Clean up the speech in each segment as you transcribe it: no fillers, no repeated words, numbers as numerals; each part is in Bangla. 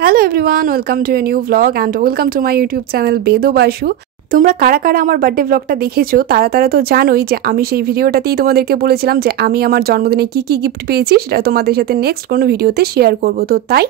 Hello everyone, welcome to a new blog and welcome to my YouTube channel Bedo Basu. তোমরা কারা কারা আমার বার্থডে ব্লগটা দেখেছো তারা তারা তো জানোই যে আমি সেই ভিডিওটাতেই তোমাদেরকে বলেছিলাম যে আমি আমার জন্মদিনে কী কী গিফট পেয়েছি সেটা তোমাদের সাথে নেক্সট কোনো ভিডিওতে শেয়ার করব। তো তাই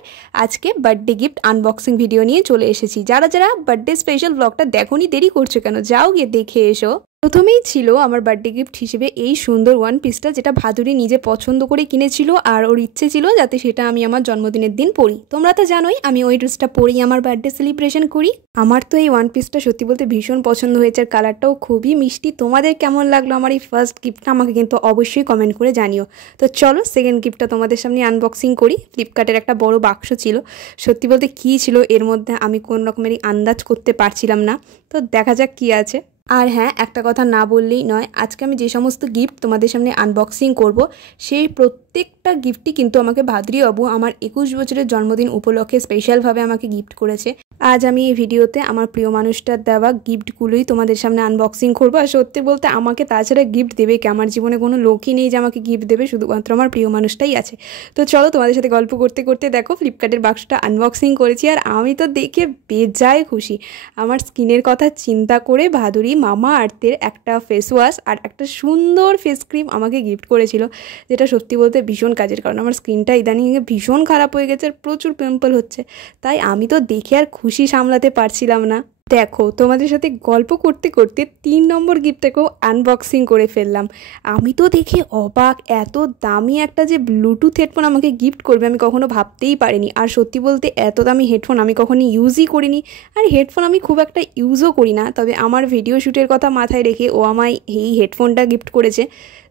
আজকে বার্থডে গিফট আনবক্সিং ভিডিও নিয়ে চলে এসেছি। যারা যারা বার্থডে স্পেশাল ব্লগটা দেখোনি দেরি করছো কেন, যাও গিয়ে দেখে এসো। প্রথমেই ছিল আমার বার্থডে গিফট হিসেবে এই সুন্দর ওয়ান পিসটা, যেটা ভাদুরী নিজে পছন্দ করে কিনেছিল আর ওর ইচ্ছে ছিল যাতে সেটা আমি আমার জন্মদিনের দিন পরি। তোমরা তো জানোই আমি ওই ড্রেসটা পরেই আমার বার্থডে সেলিব্রেশন করি। আমার তো এই ওয়ান পিসটা সত্যি বলতে ভীষণ পছন্দ হয়েছে, আর কালারটাও খুবই মিষ্টি। তোমাদের কেমন লাগলো আমার এই ফার্স্ট গিফটটা আমাকে কিন্তু অবশ্যই কমেন্ট করে জানিও। তো চলো সেকেন্ড গিফটটা তোমাদের সামনে আনবক্সিং করি। ফ্লিপকার্টের একটা বড় বাক্স ছিল, সত্যি বলতে কী ছিল এর মধ্যে আমি কোন রকমেরই আন্দাজ করতে পারছিলাম না। তো দেখা যাক কী আছে। আর হ্যাঁ, একটা কথা না বললেই নয়, আজকে আমি যে সমস্ত গিফট তোমাদের সামনে আনবক্সিং করব সেই প্রত্যেকটা গিফটই কিন্তু আমাকে ভাদ্রী বাবু আমার 21 বছরের জন্মদিন উপলক্ষে স্পেশালভাবে আমাকে গিফট করেছে। আজ আমি এই ভিডিওতে আমার প্রিয় মানুষটার দেওয়া গিফটগুলোই তোমাদের সামনে আনবক্সিং করবো। আর সত্যি বলতে আমাকে তাছাড়া গিফট দেবে কি, আমার জীবনে কোনো লোকই নেই যে আমাকে গিফট দেবে, শুধুমাত্র আমার প্রিয় মানুষটাই আছে। তো চলো তোমাদের সাথে গল্প করতে করতে দেখো ফ্লিপকার্টের বাক্সটা আনবক্সিং করেছি, আর আমি তো দেখে বেজায় খুশি। আমার স্কিনের কথা চিন্তা করে ভাদুরী মামা আর্থের একটা ফেস ওয়াশ আর একটা সুন্দর ফেস ক্রিম আমাকে গিফট করেছিল, যেটা সত্যি বলতে ভীষণ কাজের, কারণ আমার স্কিনটা ইদানিং ভীষণ খারাপ হয়ে গেছে আর প্রচুর পিম্পল হচ্ছে। তাই আমি তো দেখে আর খুশি সামলাতে পারছিলাম না। দেখো তোমাদের সাথে গল্প করতে করতে 3 নম্বর গিফটটাকেও আনবক্সিং করে ফেললাম। আমি তো দেখে অবাক, এত দামি একটা যে ব্লুটুথ হেডফোন আমাকে গিফট করবে আমি কখনো ভাবতেই পারিনি। আর সত্যি বলতে এত দামি হেডফোন আমি কখনো ইউজই করিনি, আর হেডফোন আমি খুব একটা ইউজও করি না। তবে আমার ভিডিও শ্যুটের কথা মাথায় রেখে ও আমায় এই হেডফোনটা গিফট করেছে।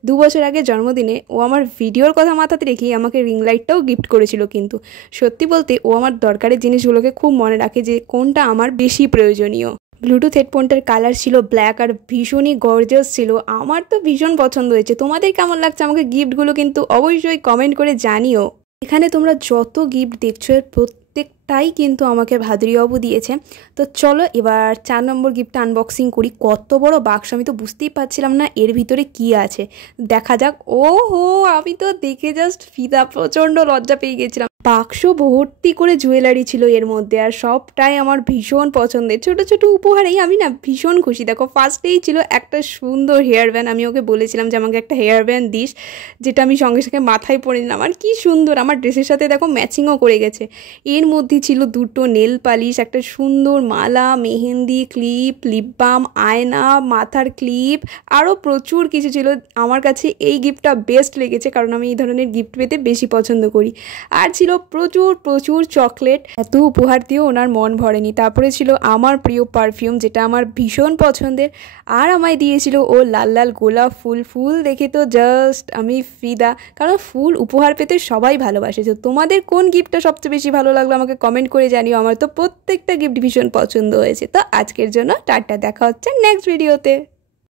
2 বছর আগে জন্মদিনে ও আমার ভিডিওর কথা মাথাতে রেখেই আমাকে রিং লাইটটাও গিফট করেছিল। কিন্তু সত্যি বলতে ও আমার দরকারের জিনিসগুলোকে খুব মনে রাখে যে কোনটা আমার বেশি প্রয়োজনীয়। ব্লুটুথ হেডফোনটার কালার ছিল ব্ল্যাক আর ভীষণই গর্জিয়াস ছিল, আমার তো ভীষণ পছন্দ হয়েছে। তোমাদের কেমন লাগছে আমাকে গিফটগুলো কিন্তু অবশ্যই কমেন্ট করে জানিও। এখানে তোমরা যত গিফট দেখছো এর প্রত্যেকটাই কিন্তু আমাকে ভাদ্রীবাবু দিয়েছে। তো চলো এবার 4 নম্বর গিফটটা আনবক্সিং করি। কত বড় বাক্স, আমি তো বুঝতেই পারছিলাম না এর ভিতরে কি আছে। দেখা যাক। ও হো, আমি তো দেখে জাস্ট ফিদা, প্রচণ্ড লজ্জা পেয়ে গেছিলাম। বাক্স ভর্তি করে জুয়েলারি ছিল এর মধ্যে, আর সবটাই আমার ভীষণ পছন্দের। ছোট ছোট উপহারেই আমি না ভীষণ খুশি। দেখো ফার্স্টেই ছিল একটা সুন্দর হেয়ার ব্যান্ড। আমি ওকে বলেছিলাম যে আমাকে একটা হেয়ার ব্যান্ড দিস, যেটা আমি সঙ্গে সঙ্গে মাথায় পরে নিলাম। আর কি সুন্দর, আমার ড্রেসের সাথে দেখো ম্যাচিংও করে গেছে। এর মধ্যে ছিল 2টো নেল পালিশ, একটা সুন্দর মালা, মেহেন্দি, ক্লিপ, লিপ বাম, আয়না, মাথার ক্লিপ, আরও প্রচুর কিছু ছিল। আমার কাছে এই গিফটটা বেস্ট লেগেছে, কারণ আমি এই ধরনের গিফট পেতে বেশি পছন্দ করি। আর ছিল প্রচুর প্রচুর চকলেট। এত উপহার দিয়েও ওনার মন ভরেনি। তারপরে ছিল আমার প্রিয় পারফিউম, যেটা আমার ভীষণ পছন্দের। আর আমায় দিয়েছিল ও লাল লাল গোলাপ ফুল। ফুল দেখে তো জাস্ট আমি ফিদা, কারণ ফুল উপহার পেতে সবাই ভালোবাসে। তো তোমাদের কোন গিফটটা সবচেয়ে বেশি ভালো লাগলো আমাকে কমেন্ট করে জানিও। আমার তো প্রত্যেকটা গিফট ভীষণ পছন্দ হয়েছে। তো আজকের জন্য টাটা, দেখা হচ্ছে নেক্সট ভিডিওতে।